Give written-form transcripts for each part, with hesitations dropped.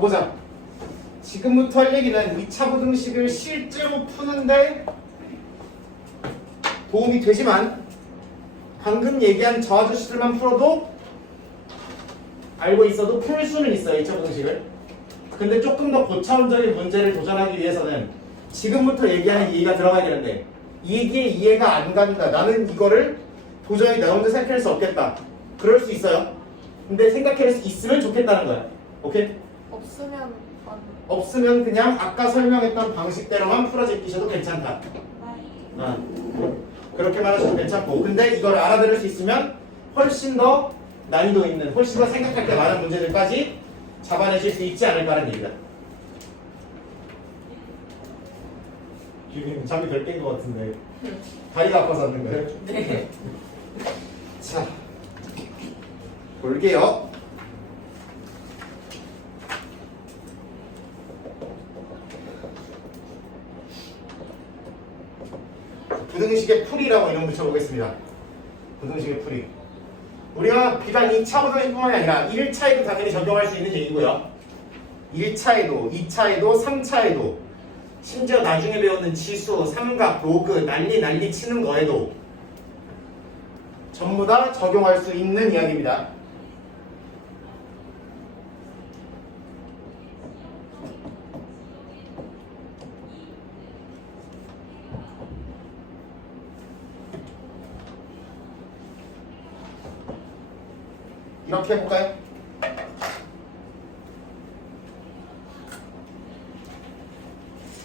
보자. 지금부터 할 얘기는 2차 부등식을 실제로 푸는데 도움이 되지만 방금 얘기한 저 아저씨들만 풀어도 알고 있어도 풀 수는 있어요. 2차 부등식을. 근데 조금 더 고차원적인 문제를 도전하기 위해서는 지금부터 얘기하는 이해가 들어가야 되는데 이게 이해가 안 간다. 나는 이거를 도저히 나 혼자 생각할 수 없겠다. 그럴 수 있어요. 근데 생각할 수 있으면 좋겠다는 거야. 오케이? 없으면 안. 없으면 그냥 아까 설명했던 방식대로만 풀어제끼셔도 괜찮다. 그렇게만 하셔도 괜찮고, 근데 이걸 알아들을 수 있으면 훨씬 더 난이도 있는, 훨씬 더 생각할 때 많은 문제들까지 잡아내실 수 있지 않을까라는 얘기다. 지금 잠이 덜 깬 것 같은데 다리가 아파서 왔는 거예요? 네. 자, 볼게요. 부등식의 풀이라고 이름 붙여보겠습니다. 부등식의 풀이. 우리가 비단 2차 부등식뿐만이 아니라 1차에도 당연히 적용할 수 있는 얘기고요. 1차에도, 2차에도, 3차에도, 심지어 나중에 배우는 지수, 삼각, 로그, 난리 치는 거에도 전부 다 적용할 수 있는 이야기입니다. 이렇게 해볼까요?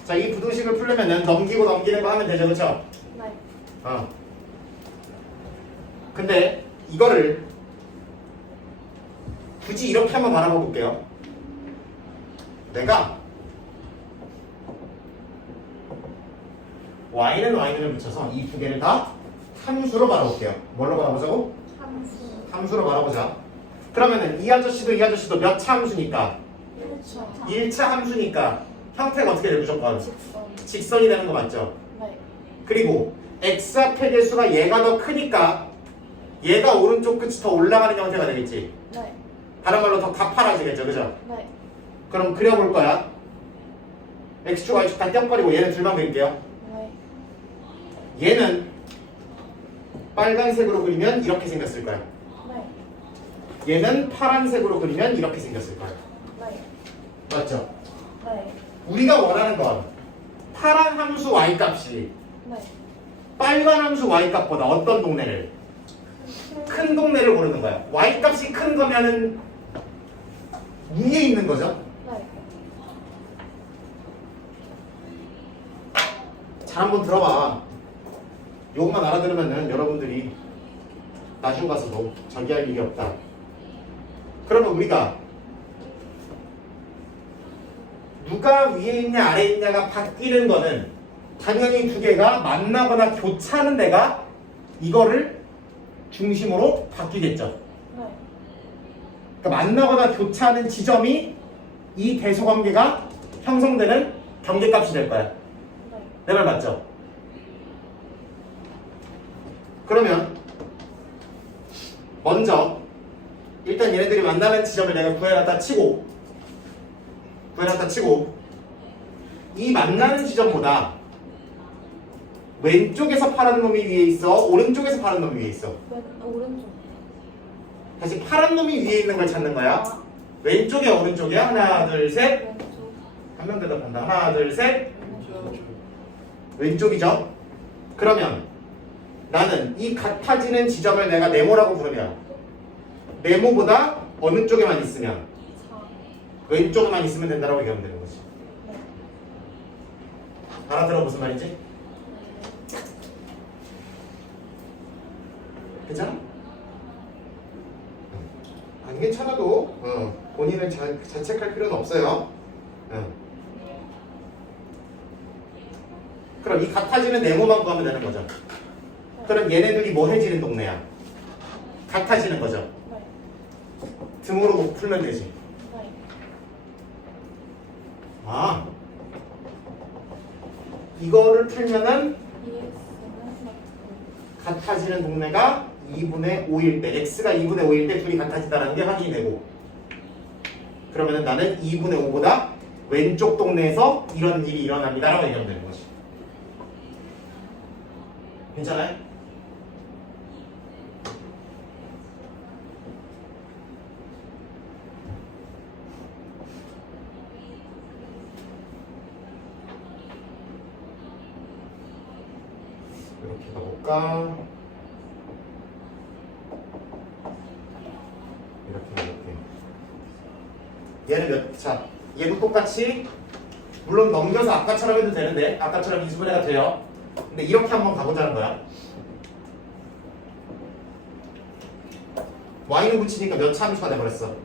자, 이 부등식을 풀려면은 넘기고 넘기는 거 하면 되죠, 그쵸? 네. 근데 이거를 굳이 이렇게 한번 바라봐 볼게요. 내가 y는 y를 붙여서 이 두 개를 다 함수로 바라볼게요. 뭘로 바라보자고? 함수. 함수로 바라보자. 그러면은 이 아저씨도 이 아저씨도 몇 차 함수니까? 1차. 1차 함수니까 형태가 어떻게 돼? 무조건 직선. 직선이 되는 거 맞죠? 네. 그리고 x 앞의 개수가 얘가 더 크니까 얘가 오른쪽 끝이 더 올라가는 형태가 되겠지. 네. 다른 말로 더 가파라지겠죠, 그죠? 네. 그럼 그려볼 거야. x축, y축 다 떼어버리고 얘는 둘만 그릴게요. 네. 얘는 빨간색으로 그리면 이렇게 생겼을 거야. 네. 얘는 파란색으로 그리면 이렇게 생겼을 거야. 네. 맞죠? 네. 우리가 원하는 건 파란 함수 y 값이 네. 빨간 함수 y 값보다 어떤 동네를? 큰 동네를 고르는 거야. y 값이 큰 거면은 위에 있는 거죠. 네. 잘 한번 들어봐. 요것만 알아들으면은 여러분들이 나중 가서도 저기할 일이 없다. 그러면 우리가 누가 위에 있냐 아래에 있냐가 바뀌는 거는 당연히 두 개가 만나거나 교차하는 데가 이거를 중심으로 바뀌겠죠. 네. 그러니까 만나거나 교차하는 지점이 이 대소관계가 형성되는 경계값이 될 거야. 네. 내 말 맞죠? 그러면 먼저 일단 얘네들이 만나는 지점을 내가 구해놨다 치고 이 만나는 지점보다 왼쪽에서 파란 놈이 위에 있어? 오른쪽에서 파란 놈이 위에 있어? 오른쪽. 다시 파란 놈이 위에 있는 걸 찾는 거야. 아, 왼쪽이야 오른쪽이야? 하나 둘 셋. 왼쪽. 한 명 대답한다. 하나 둘 셋. 왼쪽. 왼쪽이죠? 그러면 나는 이 같아지는 지점을 내가 네모라고 부르면 네모보다 어느 쪽에만 있으면 4. 왼쪽에만 있으면 된다라고 얘기하면 되는 거지. 네. 알아들어 무슨 말인지? 괜찮아? 안 괜찮아도 본인을 자책할 필요는 없어요. 그럼 이 같아지는 네모만 구하면 되는 거죠. 그럼 얘네들이 뭐 해지는 동네야? 같아지는 거죠. 네. 등으로 못 풀면 되지. 네. 아, 이거를 풀면은 EX는 같아지는 동네가 2분의 5일 때, x가 2분의 5일 때 둘이 같아진다는 게 확인이 되고 그러면은 나는 2분의 5보다 왼쪽 동네에서 이런 일이 일어납니다 라고 얘기하면 되는 거지. 괜찮아요? 이렇게 가볼까? 이렇게. 얘는 몇 차? 얘도 똑같이 물론 넘겨서 아까처럼 해도 되는데 아까처럼 이수분해가 돼요. 근데 이렇게 한번 가보자는 거야. y는 붙이니까 몇 차 함수가 돼버렸어?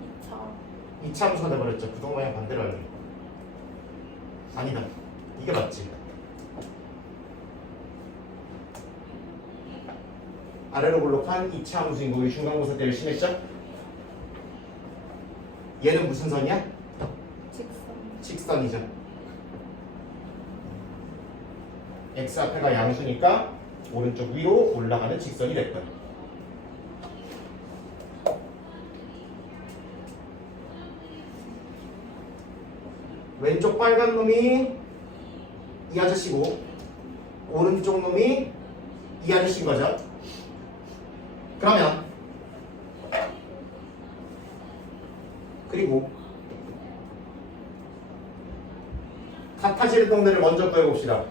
2차. 2차 함수가 돼버렸죠. 부동 방향 반대로 할래. 아니다. 이게 맞지. 아래로 볼록한 2차 함수인 거 우리 중간고사 때 열심히 했죠? 얘는 무슨 선이야? 직선. 직선이죠. x 앞에가 양수니까 오른쪽 위로 올라가는 직선이 될 거야. 왼쪽 빨간 놈이 이 아저씨고 오른쪽 놈이 이 아저씨인 거죠. 그러면 그리고 같아지는 동네를 먼저 구해봅시다.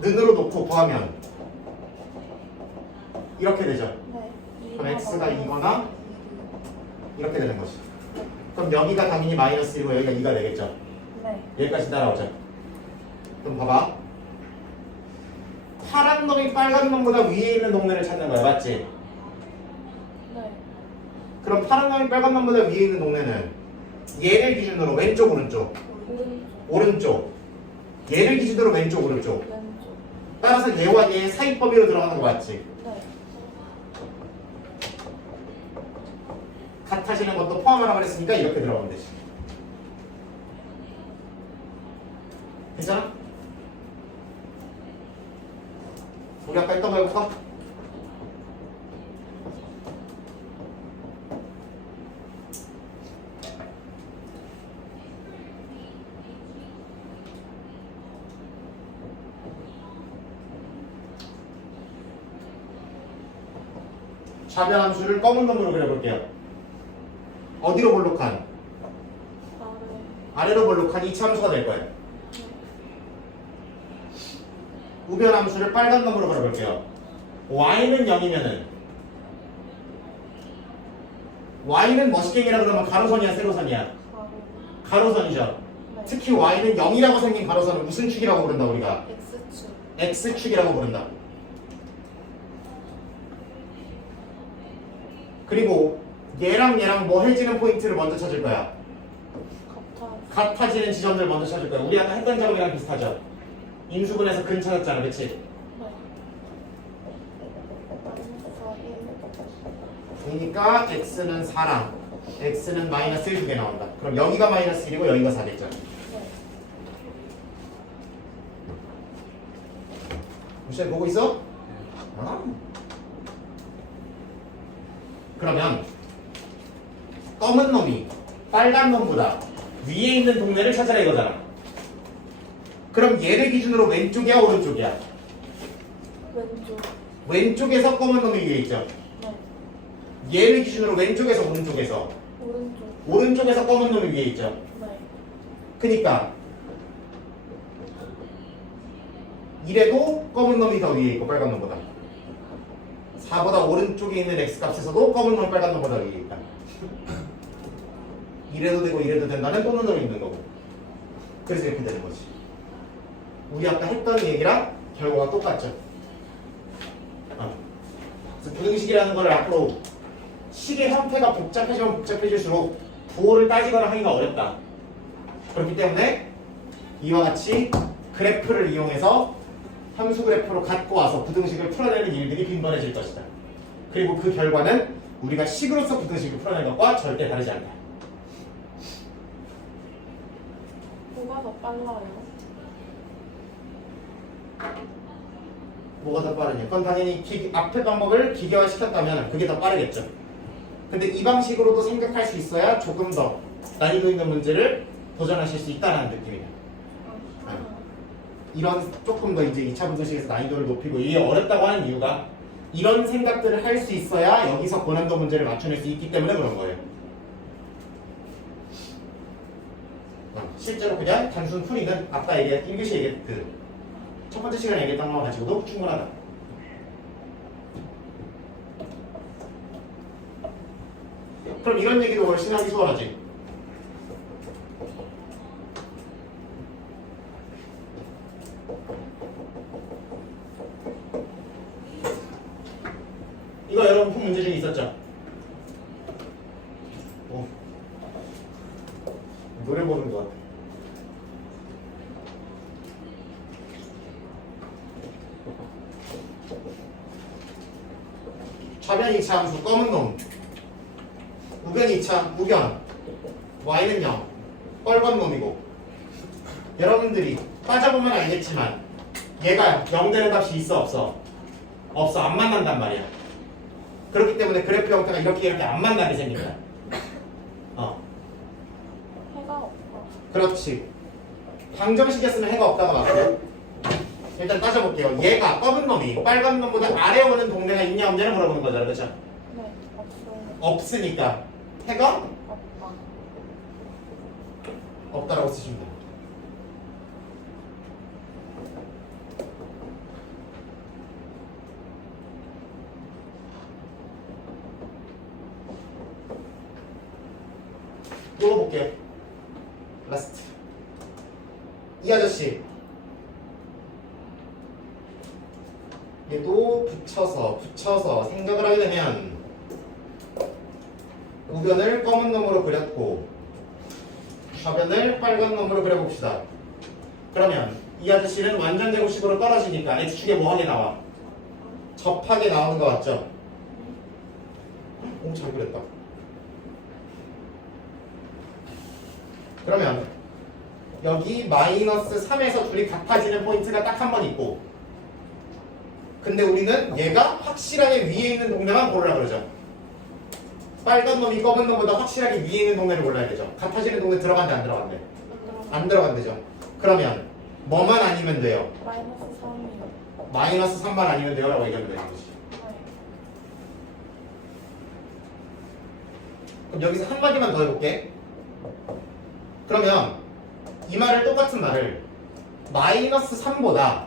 는으로 놓고 구하면 이렇게 되죠. 네. 그럼 x가 2거나 이렇게 되는 거지. 그럼 여기가 당연히 마이너스 1이고 여기가 2가 되겠죠. 네. 여기까지 따라오죠. 그럼 봐봐. 파란 놈이 빨간 놈보다 위에 있는 동네를 찾는 거야. 맞지? 네. 그럼 파란 놈이 빨간 놈보다 위에 있는 동네는 얘를 기준으로 왼쪽 오른쪽 오른쪽 얘를 기준으로 왼쪽 오른쪽 왼쪽. 따라서 얘와 얘의 사이 범위로 들어가는 거 맞지? 네. 같아지는 것도 포함하라고 그랬으니까 이렇게 들어가면 되지. 괜찮아? 우리 아까 했던 거 해볼까? 좌변함수를 검은 놈으로 그려볼게요. 어디로 볼록한? 아래로 볼록한 이 참수가 될 거예요. 우변함수를 빨간 놈으로 그려볼게요. y는 0이면은 y는 멋있게이라 그러면 가로선이야 세로선이야? 가로. 가로선이죠. 네. 특히 y는 0이라고 생긴 가로선을 무슨 축이라고 부른다 우리가? X축. x축이라고 부른다. 그리고 얘랑 얘랑 뭐 해지는 포인트를 먼저 찾을 거야. 같아지는 지점들 먼저 찾을 거야. 우리 아까 했던 작업이랑 비슷하죠. 인수분해서 근 찾았잖아, 그렇지? 네. 그러니까 x는 4랑 x는 마이너스 1 두 개 나온다. 그럼 여기가 마이너스 1이고 여기가 4겠죠. 네. 무시해 보고 있어? 아. 그러면 검은 놈이 빨간 놈보다 위에 있는 동네를 찾아라 이거잖아. 그럼 얘를 기준으로 왼쪽이야 오른쪽이야? 왼쪽. 왼쪽에서 검은 놈이 위에 있죠. 네. 얘를 기준으로 왼쪽에서 오른쪽에서 오른쪽. 오른쪽에서 검은 놈이 위에 있죠. 네. 그니까 이래도 검은 놈이 더 위에 있고 빨간 놈보다 4보다 오른쪽에 있는 x값에서도 검은 놈 빨간 놈보다 위에 있다. 이래도 되고 이래도 된다는 또 눈으로 있는 거고. 그래서 이렇게 되는 거지. 우리 아까 했던 얘기랑 결과가 똑같죠. 그래서 부등식이라는 걸 앞으로 식의 형태가 복잡해지면 복잡해질수록 부호를 따지거나 하기가 어렵다. 그렇기 때문에 이와 같이 그래프를 이용해서 함수 그래프로 갖고 와서 부등식을 풀어내는 일들이 빈번해질 것이다. 그리고 그 결과는 우리가 식으로서 부등식을 풀어내는 것과 절대 다르지 않다. 뭐가 더 빨라요? 뭐가 더 빠르냐? 그건 당연히 앞에 방법을 기계화시켰다면 그게 더 빠르겠죠. 근데 이 방식으로도 생각할 수 있어야 조금 더 난이도 있는 문제를 도전하실 수 있다는 느낌이에요. 이런 조금 더 이제 2차 분석식에서 난이도를 높이고 이게 어렵다고 하는 이유가 이런 생각들을 할 수 있어야 여기서 고난도 문제를 맞춰낼 수 있기 때문에 그런 거예요. 실제로 그냥 단순 풀이는 아까 얘기한 잉글리시 얘기했 첫 번째 시간에 얘기했던 거 가지고도 충분하다. 그럼 이런 얘기도 훨씬 하기 수월하지. 이거 여러분 푼 문제 중에 있었죠? 노래 보는 것 같아. 좌변 2차 함수 검은 놈, 우변 2차 우변, y는 0, 빨간 놈이고. 여러분들이 따져보면 알겠지만 얘가 0 되는 값이 있어 없어? 없어. 안 만난단 말이야. 그렇기 때문에 그래프 형태가 이렇게 안 만나게 생긴 거야. 해가 없어. 그렇지. 방정식이었으면 해가 없다가 맞고. 일단 따져볼게요. 얘가 검은 놈이 빨간 놈보다 아래 오는 동네가 있냐 없냐를 물어보는 거잖아. 그렇죠? 네, 없어요. 없으니까 해가 없다. 없다라고 쓰시면 돼요. 물어볼게요. 라스트. 이 아저씨 얘도 붙여서 생각을 하게 되면 우변을 검은 놈으로 그렸고 좌변을 빨간 놈으로 그려봅시다. 그러면 이 아저씨는 완전 제곱식으로 떨어지니까 x축에 뭐하게 나와? 접하게 나오는 거 맞죠? 오, 잘 그렸다. 그러면 여기 마이너스 3에서 둘이 같아지는 포인트가 딱 한 번 있고, 근데 우리는 얘가 확실하게 위에 있는 동네만 고르라 그러죠. 빨간 놈이 검은 놈보다 확실하게 위에 있는 동네를 골라야 되죠. 같아지는 동네 들어간대 안 들어간대? 안 들어간대죠. 그러면 뭐만 아니면 돼요? 마이너스 3이요. 마이너스 3만 아니면 돼요 라고 얘기하면 되는 거지. 그럼 여기서 한마디만 더 해볼게. 그러면 이 말을 똑같은 말을 마이너스 3보다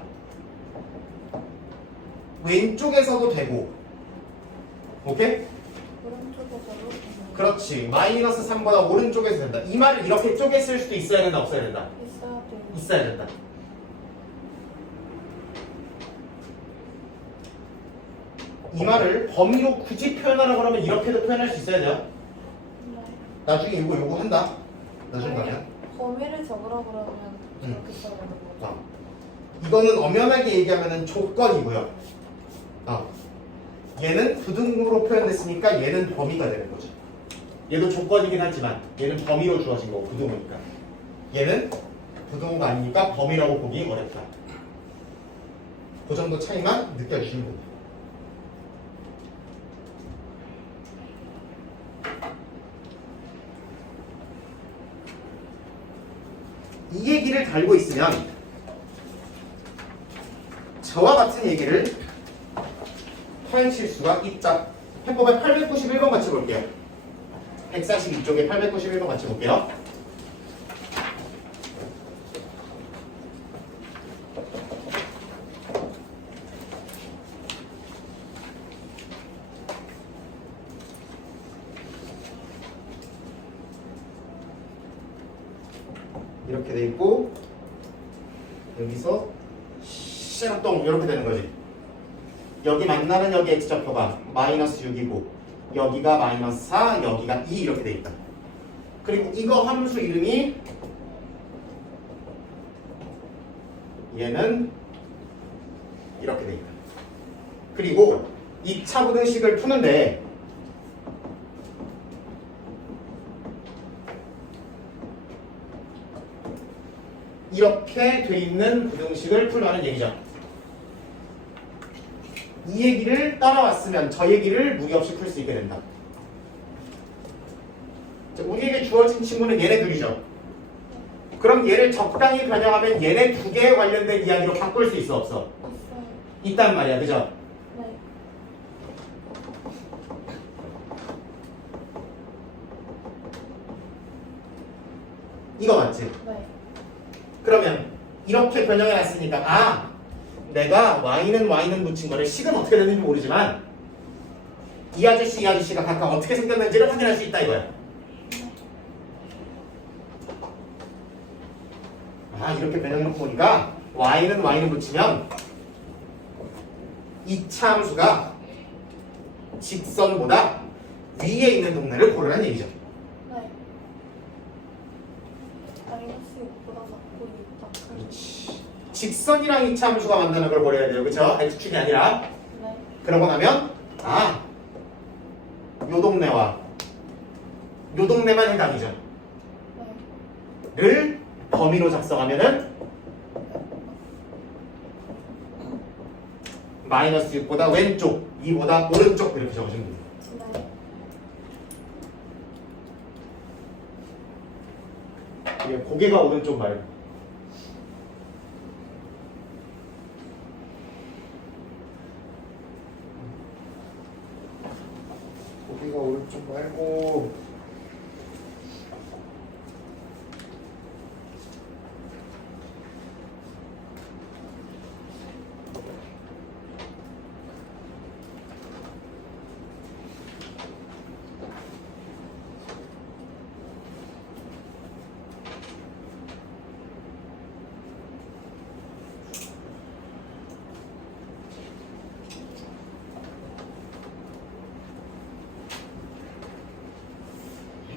왼쪽에서도 되고, 오케이? 오른쪽에서도 그렇지. 마이너스 3보다 오른쪽에서 된다. 이 말을 이렇게 쪼개 쓸 수도 있어야 된다 없어야 된다? 있어야 돼요. 있어야 된다. 이 말을 범위로 굳이 표현하라고 그러면 이렇게도 표현할 수 있어야 돼요. 네. 나중에 이거 한다. 나중에 가면. 범위를 적으라 그러면 응. 그렇게 써야 되는 거죠. 이거는 엄연하게 얘기하면 조건이고요. 얘는 부등으로 표현됐으니까 얘는 범위가 되는 거죠. 얘도 조건이긴 하지만 얘는 범위로 주어진 거고 부등호니까. 얘는 부등호가 아니니까 범위라고 보기 어렵다. 그 정도 차이만 느껴주시면 됩니다. 이 얘기를 달고 있으면 저와 같은 얘기를 하실 수가 있다. 해법의 891번 같이 볼게요. 142쪽에 891번 같이 볼게요. 이렇게 돼 있고 여기서 쉐락동 이렇게 되는 거지. 여기 만나는 여기 x좌표가 마이너스 6이고 여기가 마이너스 4, 여기가 2 이렇게 돼 있다. 그리고 이거 함수 이름이 얘는 이렇게 돼 있다. 그리고 2차 부등식을 푸는데 이렇게 돼 있는 부등식을 풀라는 얘기죠. 이 얘기를 따라왔으면 저 얘기를 무리 없이 풀 수 있게 된다. 자, 우리에게 주어진 친구는 얘네 둘이죠. 그럼 얘를 적당히 변형하면 얘네 두 개에 관련된 이야기로 바꿀 수 있어 없어? 있어요. 있단 말이야, 그죠? 네. 이거 맞지? 네. 그러면 이렇게 변형해놨으니까 아 내가 y는 붙인 거를 식은 어떻게 됐는지 모르지만 이 아저씨 이 아저씨가 각각 어떻게 생겼는지를 확인할 수 있다 이거야. 아 이렇게 변형해놓고 보니까 y는 붙이면 2차 함수가 직선보다 위에 있는 동네를 고르라는 얘기죠. 네. 마이너스 6보다 작고 6다. 그렇지. 직선이랑 2차 함수가 만나는 걸 고려해야 돼요. 그쵸? x축이 아니라. 네. 그러고 나면 요 동네와 요 동네만 해당이죠. 네. 를 범위로 작성하면은 마이너스 6보다 왼쪽 2보다 오른쪽 이렇게 적으시면 됩니다. 네. 이게 고개가 오른쪽 말고 고개가 오른쪽 말고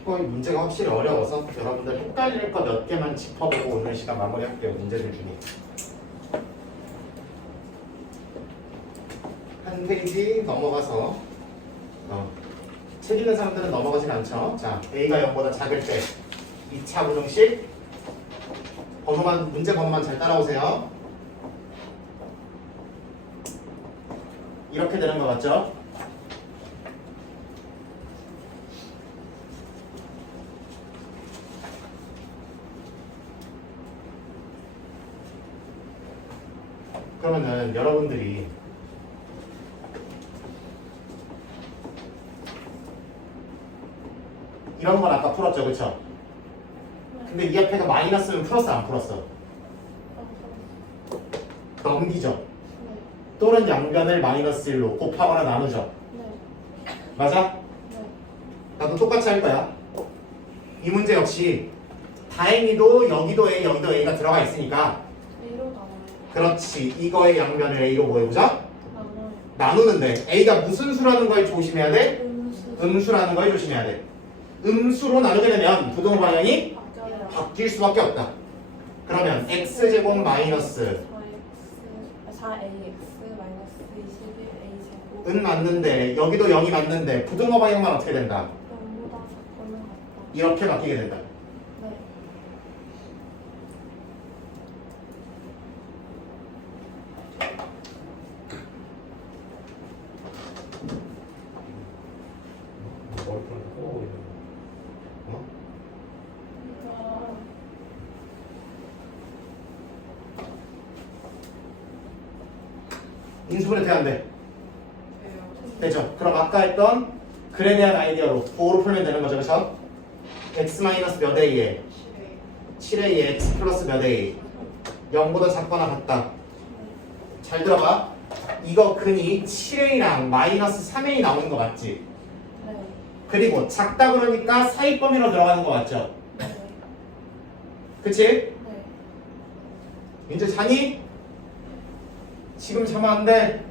이 문제가 확실히 어려워서 여러분들 헷갈릴 거 몇 개만 짚어보고 오늘 시간 마무리할게요. 문제들 중에 한 페이지 넘어가서 책 읽는 사람들은 넘어가진 않죠. 자, A가 0보다 작을 때 2차 부등식 문제 번호만 잘 따라오세요. 이렇게 되는 거 맞죠? 그러면은 여러분들이 이런 건 아까 풀었죠, 그쵸? 근데 이 앞에가 마이너스면 풀었어, 안 풀었어? 넘기죠? 네. 또는 양변을 마이너스 1로 곱하거나 나누죠? 네. 맞아? 네. 나도 똑같이 할 거야. 이 문제 역시 다행히도 여기도 A, 여기도 A가 들어가 있으니까 A로 나와요. 그렇지. 이거의 양변을 A로 뭐 해보자? 나눠요. 나누는데 A가 무슨 수라는 걸 조심해야 돼? 음수. 음수라는 걸 조심해야 돼. 음수로 나누게 되면 부등호 방향이 바뀌어요. 바뀔 수밖에 없다. 그러면 x제곱 마이너스 4ax 마이너스 21a 제곱. 은 맞는데 여기도 0이 맞는데 부등호 방향만 어떻게 된다? 0보다 작고는 같다. 이렇게 바뀌게 된다. 네. 머리카락 꼬고 있는 어? 그러니까 인수분해 돼야 안 돼? 돼요. 되죠. 그럼 아까 했던 글에 대한 아이디어로 5로 풀면 되는 거죠. 그렇죠? x 마이너스 몇 a에 7a에 x 플러스 몇 a 0보다 작거나 같다. 잘 들어봐. 이거 근이 7a랑 마이너스 3a 나오는 거 맞지? 네. 그리고 작다 그러니까 사이 범위로 들어가는 거 맞죠? 네. 그치? 네. 이제 자니? 지금 자면 안 돼.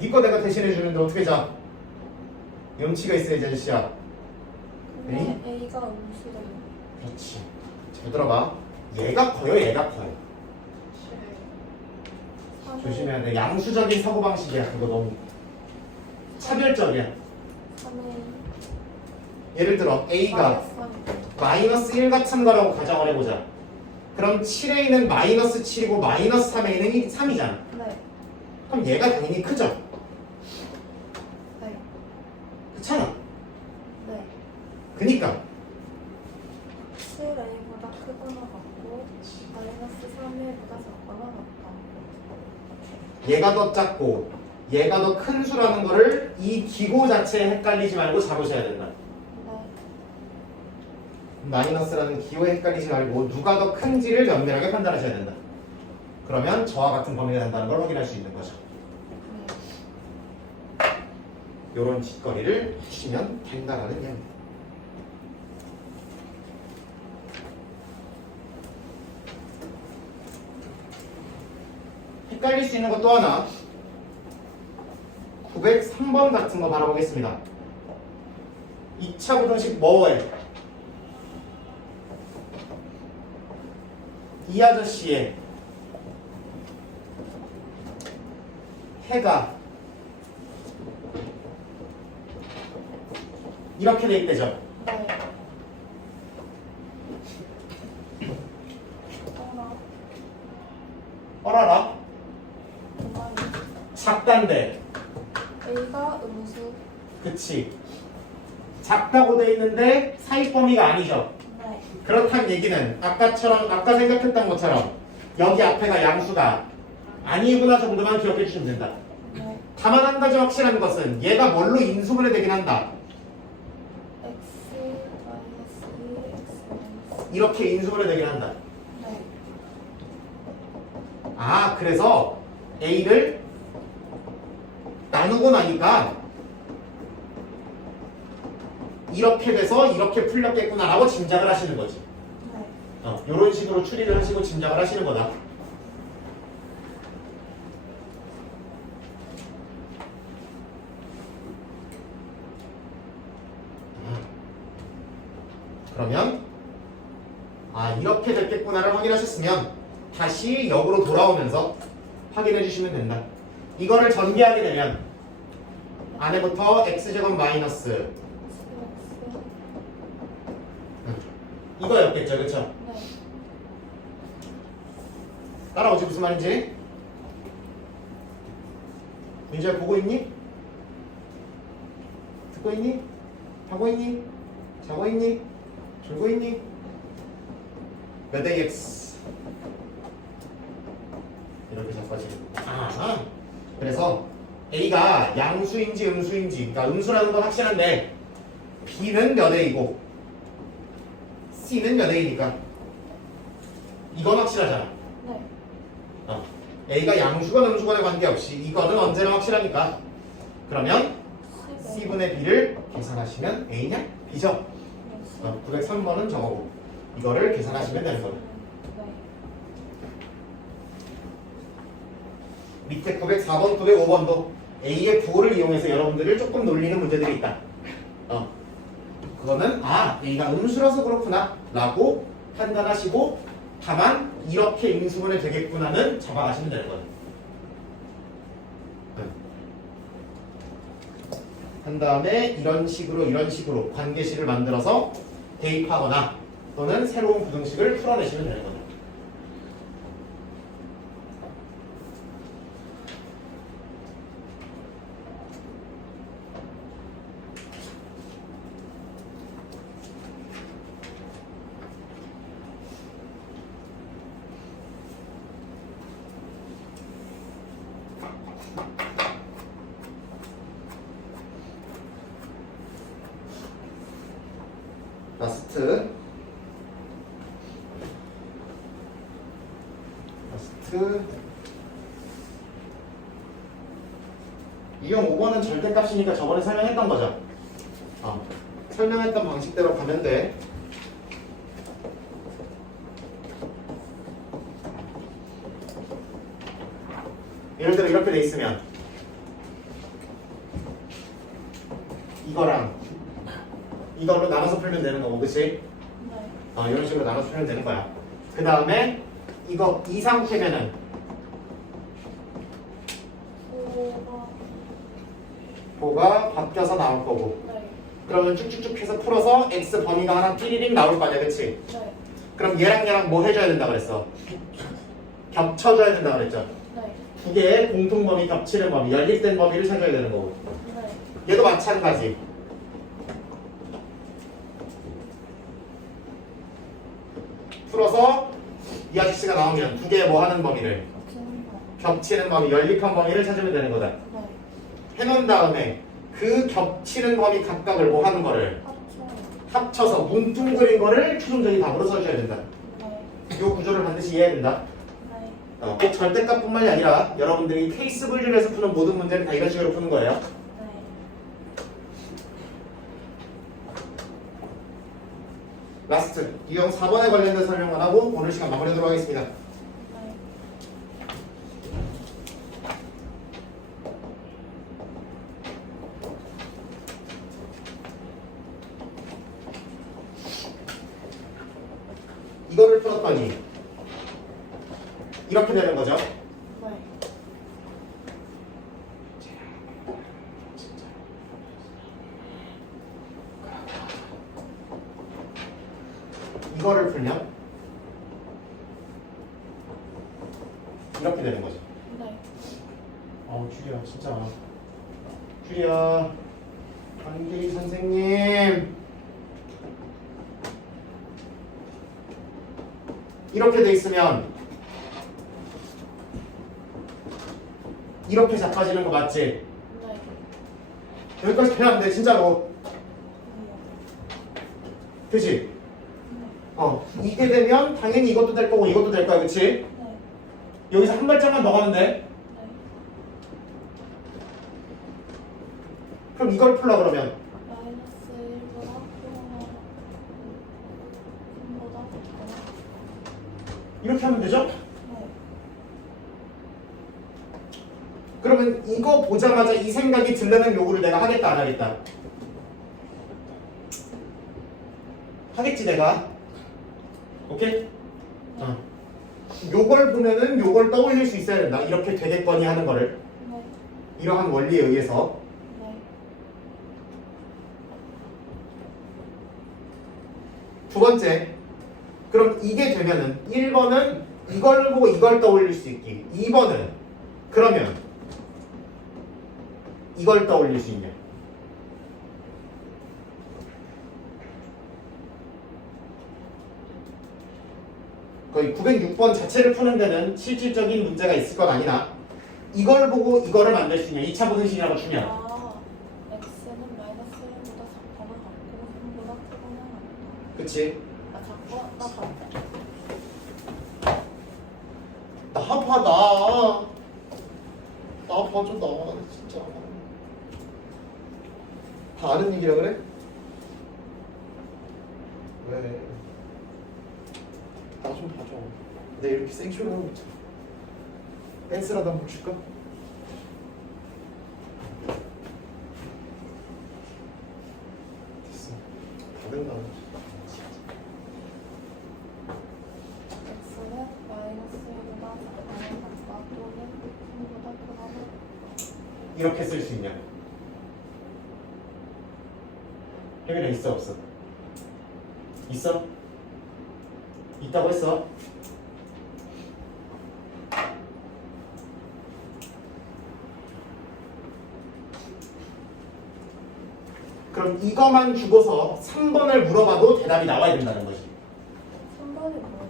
네 거 내가 대신해 주는데 어떻게 자? 염치가 있어야지 아저씨야. 근데 A가 음수래요. 그렇지. 잘 들어봐. 얘가 커요, 얘가 커요. 조심해야 돼. 양수적인 사고방식이야. 그거 너무 차별적이야. 3에 예를 들어 A가 마이너스 1 같은 거라고 가정을 해보자. 그럼 7A는 마이너스 7이고 마이너스 3A는 3이잖아. 네. 그럼 얘가 당연히 크죠? 네. 그렇잖아. 그니까 7a보다 크거나 같고 마이너스 3a보다 작거나 같다. 얘가 더 작고 얘가 더 큰 수라는 거를 이 기호 자체에 헷갈리지 말고 잡으셔야 된다. 네. 마이너스라는 기호에 헷갈리지 말고 누가 더 큰지를 면밀하게 판단하셔야 된다. 그러면 저와 같은 범위가 된다는 걸 확인할 수 있는 거죠. 네. 이런 짓거리를 하시면 된다라는 이야기입니다. 헷갈릴 수 있는 것 또 하나 903번 같은 거 바라보겠습니다. 2차 부등식 뭐에 이 아저씨의 해가 이렇게 돼 있대죠. 네. 어라. 어라라 정말 작단데 a가 음수. 그치 작다고 돼 있는데 사입 범위가 아니죠. 네. 그렇다는 얘기는 아까 생각했던 것처럼 여기 앞에가 양수가 아니구나 정도만 기억해 주시면 된다. 네. 다만 한 가지 확실한 것은 얘가 뭘로 인수분해 되긴 한다. x 마이너스 2 x 마이너스. 이렇게 인수분해 되긴 한다. 네. 아 그래서 A를 나누고 나니까 이렇게 돼서 이렇게 풀렸겠구나라고 짐작을 하시는 거지. 네. 이런 식으로 추리를 하시고 짐작을 하시는 거다. 그러면 이렇게 됐겠구나를 확인하셨으면 다시 역으로 돌아오면서 확인해 주시면 된다. 이거를 전개하게 되면 안에부터 x제곱 마이너스 이거였겠죠, 그쵸? 네. 따라오지 무슨 말인지? 민주야 보고 있니? 듣고 있니? 하고 있니? 자고 있니? 졸고 있니? 몇 AX 이렇게 잡아지고 그래서 A가 양수인지 음수인지 그러니까 음수라는 건 확실한데 B는 몇 A고 C는 몇 A니까 이건 확실하잖아. 네. A가 양수건 음수건에 관계없이 이거는 언제나 확실하니까 그러면 C분의 B를 계산하시면 A냐? B죠? 903번은 저거고 이거를 계산하시면 되는 거예요. 네. 밑에 904번, 905번도 A의 부호를 이용해서 여러분들을 조금 놀리는 문제들이 있다. 그거는 A가 음수라서 그렇구나 라고 판단하시고 다만 이렇게 인수분해 되겠구나는 잡아가시면 되는 거예요. 한 다음에 이런 식으로 관계식을 만들어서 대입하거나 또는 새로운 부등식을 풀어내시면 되는 거예요. 라스트 이용 5번은 절대값이니까 저번에 설명했던 거죠. 설명했던 방식대로 가면 돼. 예를 들어 이렇게 돼 있으면 이거랑 이걸로 나눠서 풀면 되는 거고, 그치? 네. 이런 식으로 나눠서 풀면 되는 거야. 그 다음에 이거 이 상태면은 보가 바뀌어서 나올 거고, 네. 그러면 쭉쭉쭉 해서 풀어서 x 범위가 하나 띠리링 나올 거 아니야, 그치? 네. 그럼 얘랑 뭐 해줘야 된다 그랬어? 겹쳐줘야 된다 그랬죠? 네. 두 개의 공통 범위, 겹치는 범위, 연립된 범위를 찾아야 되는 거고, 네. 얘도 마찬가지. 풀어서 이 아저씨가 나오면 두 개 뭐 하는 범위를 겹치는 거. 겹치는 범위, 연립한 범위를 찾으면 되는 거다. 네. 해놓은 다음에 그 겹치는 범위 각각을 뭐 하는 거를 합쳐요. 합쳐서 뭉뚱그린 거를 최종적인 답으로 써줘야 된다. 네. 이 구조를 반드시 이해해야 된다. 네. 꼭 절대값뿐만이 아니라 여러분들이 케이스 분류에서 푸는 모든 문제는 다 이런 식으로 푸는 거예요. 네. 라스트 유형 4번에 관련된 설명만 하고 오늘 시간 마무리하도록 하겠습니다. 네. 이거를 풀었더니 이렇게 되는 거죠. 네. 이거를 풀면 이렇게 되는 거죠. 네. 줄이야 진짜. 줄이야. 한기 선생님. 이렇게 돼 있으면 이렇게 자빠지는 거 맞지? 네. 여기까지 돼야 안 돼, 진짜로. 그치? 이게 되면 당연히 이것도 될 거고 이것도 될 거야, 그치? 네. 여기서 한 발짝만 더 가면 돼. 네. 그럼 이걸 풀라 그러면 마이너스 1보다 크거나 3보다 작거나. 이렇게 하면 되죠? 네. 그러면 이거 보자마자 이 생각이 들려는 요구를 내가 하겠다 안 하겠다? 하겠지 내가. 오케이? 요걸 보면은 요걸 떠올릴 수 있어야 된다. 이렇게 되겠거니 하는 거를. 네. 이러한 원리에 의해서. 네. 두 번째, 그럼 이게 되면은 1번은 이걸 보고 이걸 떠올릴 수 있기, 2번은 그러면 이걸 떠올릴 수 있냐? 거의 906번 자체를 푸는 데는 실질적인 문제가 있을 건 아니나 이걸 보고 이거를 만들 수 있냐? 2차 분식이라고 주면 x는 마이너스 1보다 작거나 같고 3보다 크거나 같다. 그치? 작거나 같다. 나 합하다. 나 봐줘 나 진짜. 다 아는 얘기라 그래? 왜? 나 좀 봐줘. 내가 이렇게 생쇼를 하고 있잖아. 댄스라도 한번 줄까? 됐어. 다 된다. x는 마이너스 1보다 작거나 같다 또는 3보다 크거나 같다. 이렇게 쓸 수 있냐? 혜민아 있어 없어? 있어? 있다고 했어? 그럼 이거만 주고서 3번을 물어봐도 대답이 나와야 된다는 거지. 3번이 뭐예요?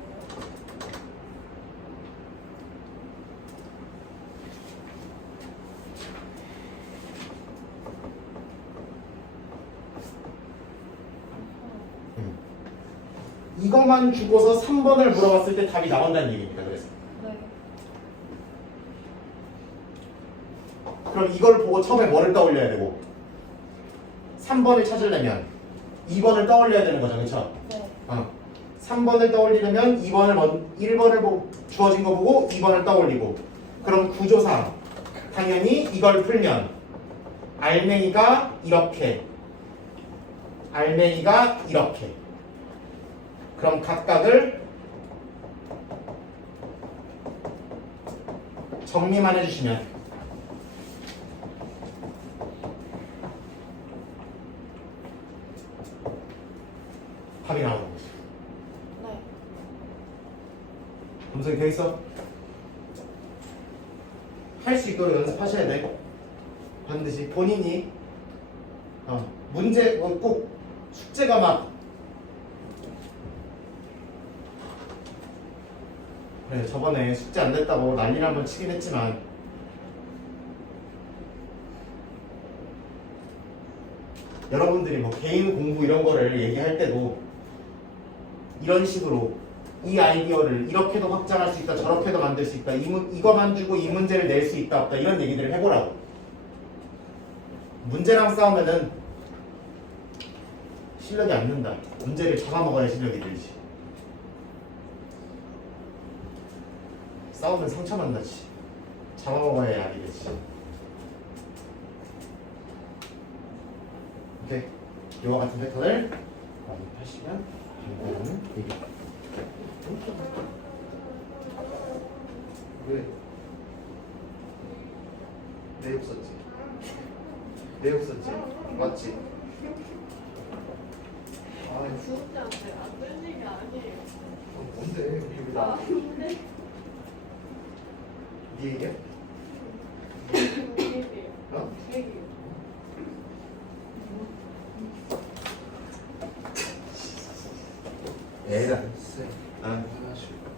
이것만 주고서 3번을 물어봤을 때 답이 나온다는 얘기입니다. 그래서 네. 그럼 이걸 보고 처음에 뭐를 떠올려야 되고 3번을 찾으려면 2번을 떠올려야 되는 거죠. 그렇죠? 네. 3번을 떠올리려면 1번을 주어진 거 보고 2번을 떠올리고 그럼 구조상 당연히 이걸 풀면 알맹이가 이렇게 알맹이가 이렇게 그럼 각각을 정리만 해주시면 답이 나오는 거죠. 네. 검색이 돼 있어? 할 수 있도록 연습하셔야 돼. 반드시 본인이 문제 꼭 숙제가 막 그래 저번에 숙제 안 냈다고 난리를 한번 치긴 했지만 여러분들이 뭐 개인 공부 이런 거를 얘기할 때도 이런 식으로 이 아이디어를 이렇게도 확장할 수 있다 저렇게도 만들 수 있다 이거만 주고 이 문제를 낼 수 있다 없다 이런 얘기들을 해보라고. 문제랑 싸우면은 실력이 안 는다. 문제를 잡아먹어야 실력이 늘지. 싸우면 상처만 나지. 잡아먹어야 약이 되지. 오케이. 이와 같은 패턴을 반복하시면 된다는 얘기. 왜? 내욕 썼지? 내욕 썼지? 맞지? 아, 진짜한테 안 되는 게 아니에요. 뭔데? 이게 나? 근데 네 얘기야? 얘기해요. 어? 얘기해요. 애가. 쎄. 아. 하나씩.